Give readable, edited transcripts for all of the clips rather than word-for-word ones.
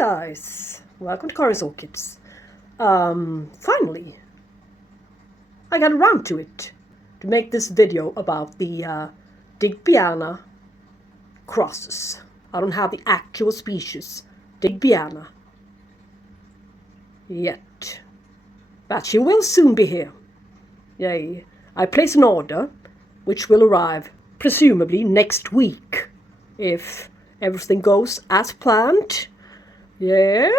guys, welcome to Karins Orchids. Finally, I got around to it, to make this video about the Digbyana crosses. I don't have the actual species, Digbyana, yet, but she will soon be here. Yay, I place an order, which will arrive presumably next week, if everything goes as planned. Yeah.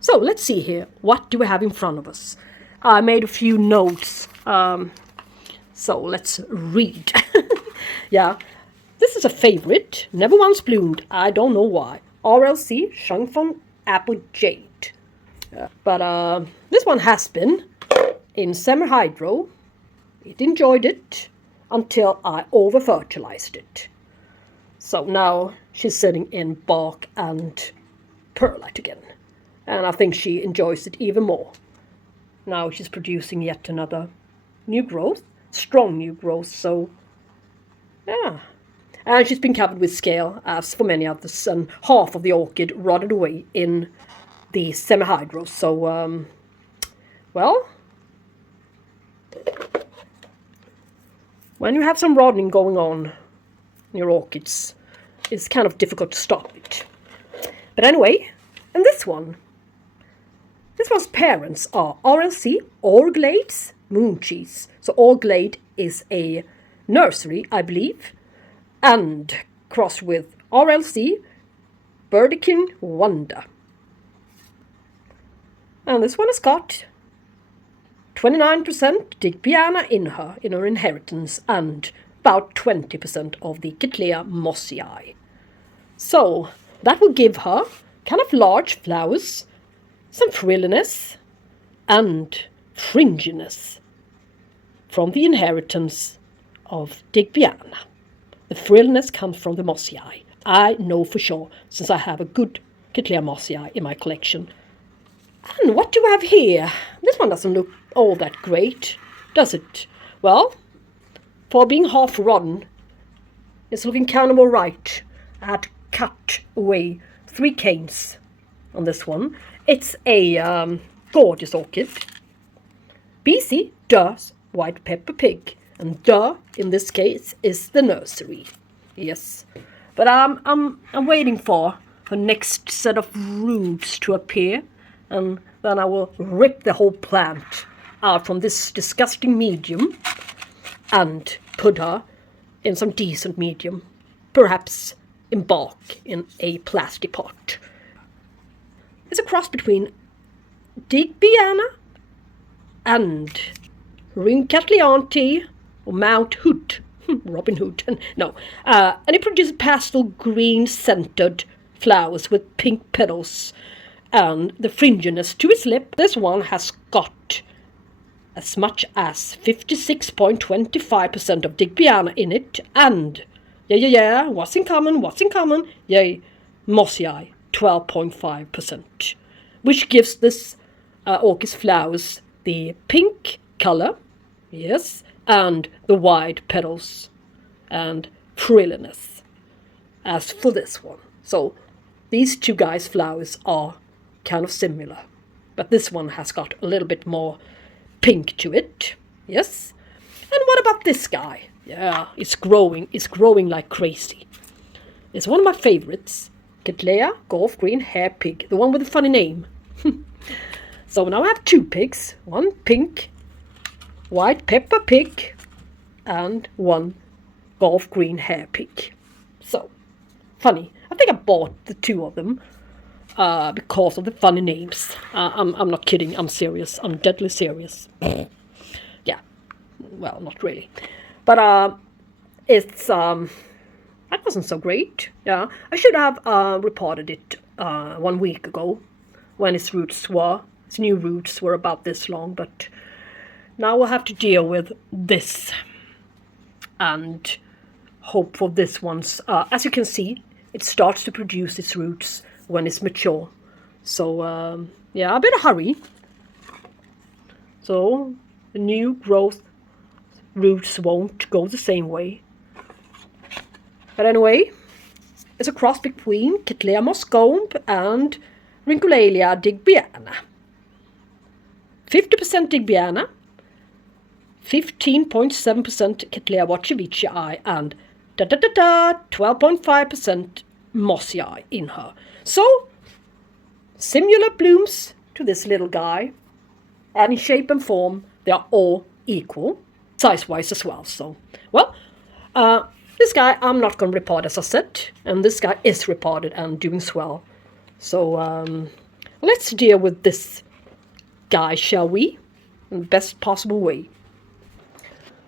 So let's see here. What do we have in front of us? I made a few notes. So let's read. Yeah. This is a favorite. Never once bloomed. I don't know why. RLC Chunfong Apple Jade. But this one has been in semi-hydro. It enjoyed it until I over-fertilized it. So now she's sitting in bark and perlite again. And I think she enjoys it even more. Now she's producing yet another new growth. Strong new growth, so yeah. And she's been covered with scale, as for many others, and half of the orchid rotted away in the semi-hydro. So, well, when you have some rotting going on in your orchids, it's kind of difficult to stop it. But anyway, and this one's parents are RLC, Orglades, Mooncheese. So Orglade is a nursery, I believe, and crossed with RLC, Burdekin Wonder. And this one has got 29% Digbyana in her inheritance, and about 20% of the Cattleya mossii. So that will give her kind of large flowers, some frilliness, and fringiness from the inheritance of Digbyana. The frilliness comes from the mossii. I know for sure, since I have a good Cattleya mossii in my collection. And what do we have here? This one doesn't look all that great, does it? Well, for being half rotten, it's looking kind of all right. I had to cut away 3 canes on this one. It's a gorgeous orchid. BC does white pepper pig, and in this case is the nursery. Yes, but I'm waiting for the next set of roots to appear, and then I will rip the whole plant out from this disgusting medium and put her in some decent medium, perhaps embark in a plastic pot. It's a cross between Digbyana and Rhyncholaeliocattleya or Mount Hood, Robin Hood. No, and it produces pastel green scented flowers with pink petals and the fringiness to its lip. This one has got as much as 56.25% of Digbyana in it, and what's in common? Yay, mossii, 12.5%, which gives this orchid's flowers the pink color, yes, and the wide petals and frilliness. As for this one, so these two guys' flowers are kind of similar, but this one has got a little bit more pink to it, yes. And what about this guy? Yeah, it's growing like crazy. It's one of my favorites, Cattleya Golf Green Hair Pig, the one with the funny name. So now I have 2 pigs, one pink white pepper pig and one golf green hair pig. So funny. I think I bought the 2 of them because of the funny names. I'm not kidding. I'm serious. I'm deadly serious. Yeah. Well, not really. But it's that wasn't so great. Yeah, I should have reported it 1 week ago when its new roots were about this long. But now we'll have to deal with this and hope for this one's. As you can see, it starts to produce its roots when it's mature. So yeah, I better hurry. So the new growth roots won't go the same way. But anyway, is a cross between Cattleya moscombe and Rhyncholaelia Digbyana. 50% Digbyana, 15.7% Cattleya watchevicii, and 12.5% mossii in her. So, similar blooms to this little guy, and in shape and form, they are all equal, size-wise as well. So, well, this guy I'm not going to repot, as I said, and this guy is repotted and doing swell. So, let's deal with this guy, shall we? In the best possible way.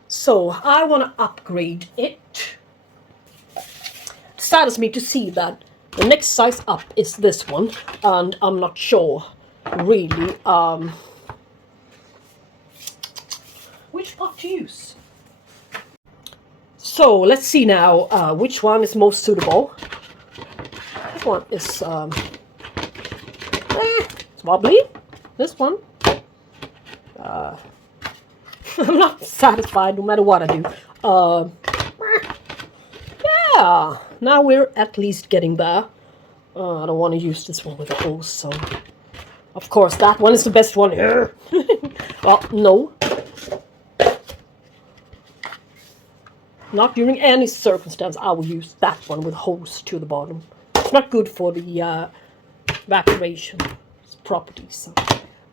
So, I want to upgrade it. It saddens me to see that the next size up is this one, and I'm not sure really which pot to use. So let's see now which one is most suitable. This one is it's wobbly. This one I'm not satisfied no matter what I do. Yeah, now we're at least getting there. I don't want to use this one with a hose, so of course that one is the best one here. Well, no. Not during any circumstance I will use that one with hose to the bottom. It's not good for the evaporation properties. So.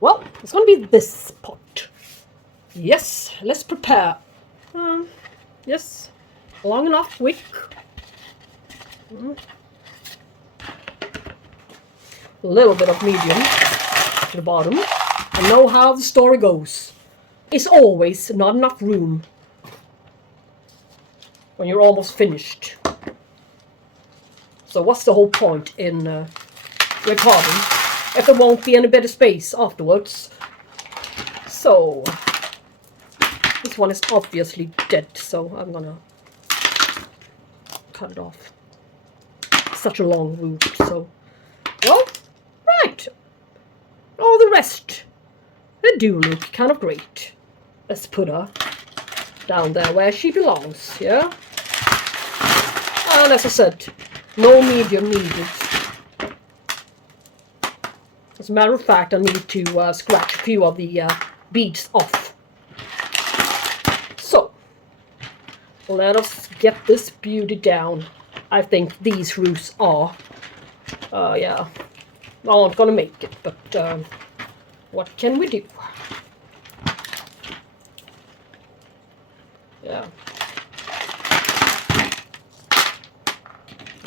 Well, it's going to be this pot. Yes, let's prepare. Yes, long enough wick. A little bit of medium to the bottom. I know how the story goes. It's always not enough room when you're almost finished. So what's the whole point in repotting if there won't be any better space afterwards? So this one is obviously dead, so I'm gonna cut it off. Such a long root, so well, right. All the rest, they do look kind of great. Let's put her down there where she belongs, yeah? And as I said, no medium needed. As a matter of fact, I need to scratch a few of the beads off. So, let us get this beauty down. I think these roots are, yeah, aren't gonna make it, but what can we do? Yeah.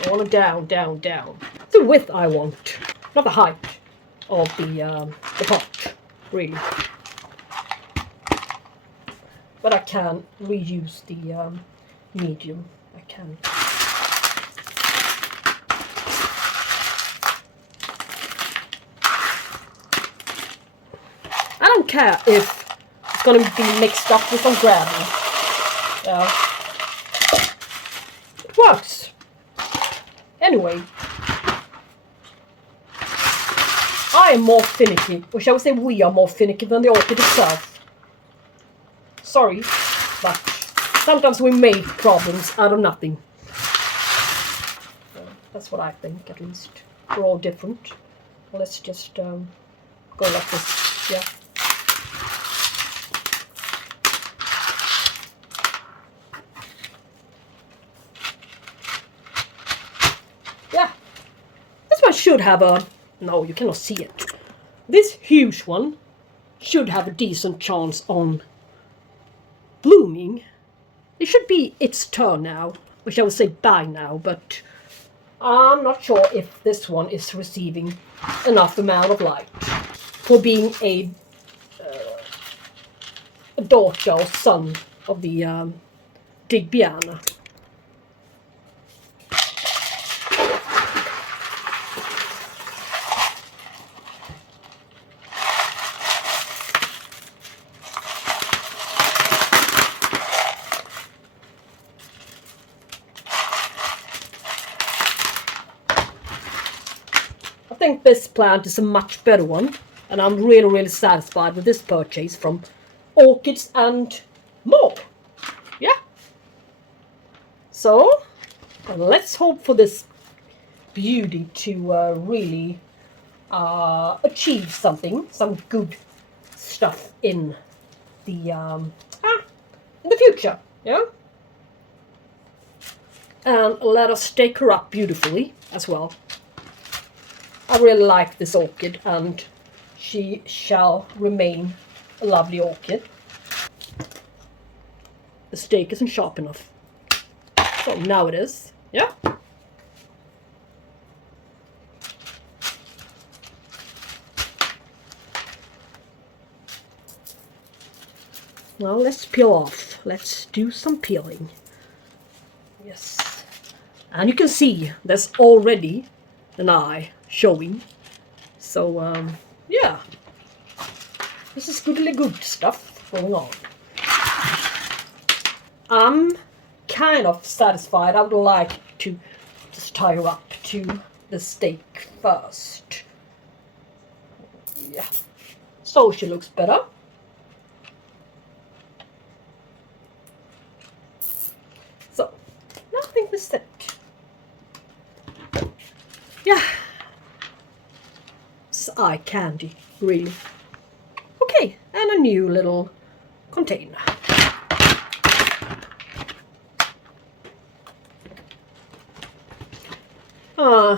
I want it down, down, down. The width I want, not the height of the pot, really. But I can reuse the medium. I can. I don't care if it's going to be mixed up with some gravel. It works. Anyway, I am more finicky, or shall we say we are more finicky than the orchid itself. Sorry, but sometimes we make problems out of nothing. That's what I think, at least. We're all different. Well, let's just go like this, yeah. Should have a, no, you cannot see it. This huge one should have a decent chance on blooming. It should be its turn now, which I would say by now, but I'm not sure if this one is receiving enough amount of light for being a daughter or son of the Digbyana. I think this plant is a much better one, and I'm really satisfied with this purchase from Orchids and more. Yeah. So let's hope for this beauty to really achieve some good stuff in the future, yeah. And let us stake her up beautifully as well. I really like this orchid, and she shall remain a lovely orchid. The stake isn't sharp enough, so now it is, yeah. Now let's peel off. Let's do some peeling. Yes. And you can see there's already an eye showing. So, yeah. This is really good stuff going on. I'm kind of satisfied. I would like to just tie her up to the stake first. Yeah. So she looks better. So, nothing to set. Yeah. This is eye candy, really. Okay, and a new little container.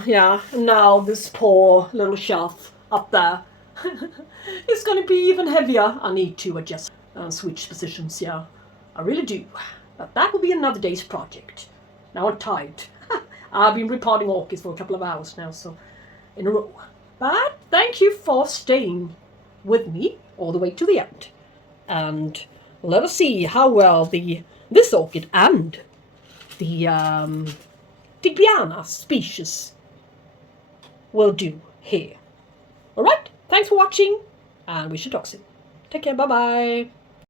Yeah, and now this poor little shelf up there is going to be even heavier. I need to adjust and switch positions, yeah. I really do. But that will be another day's project. Now I'm tired. I've been repotting orchids for a couple of hours now, so in a row. But thank you for staying with me all the way to the end. And let us see how well this orchid and the Digbyana species will do here. Alright, thanks for watching, and we should talk soon. Take care, bye bye.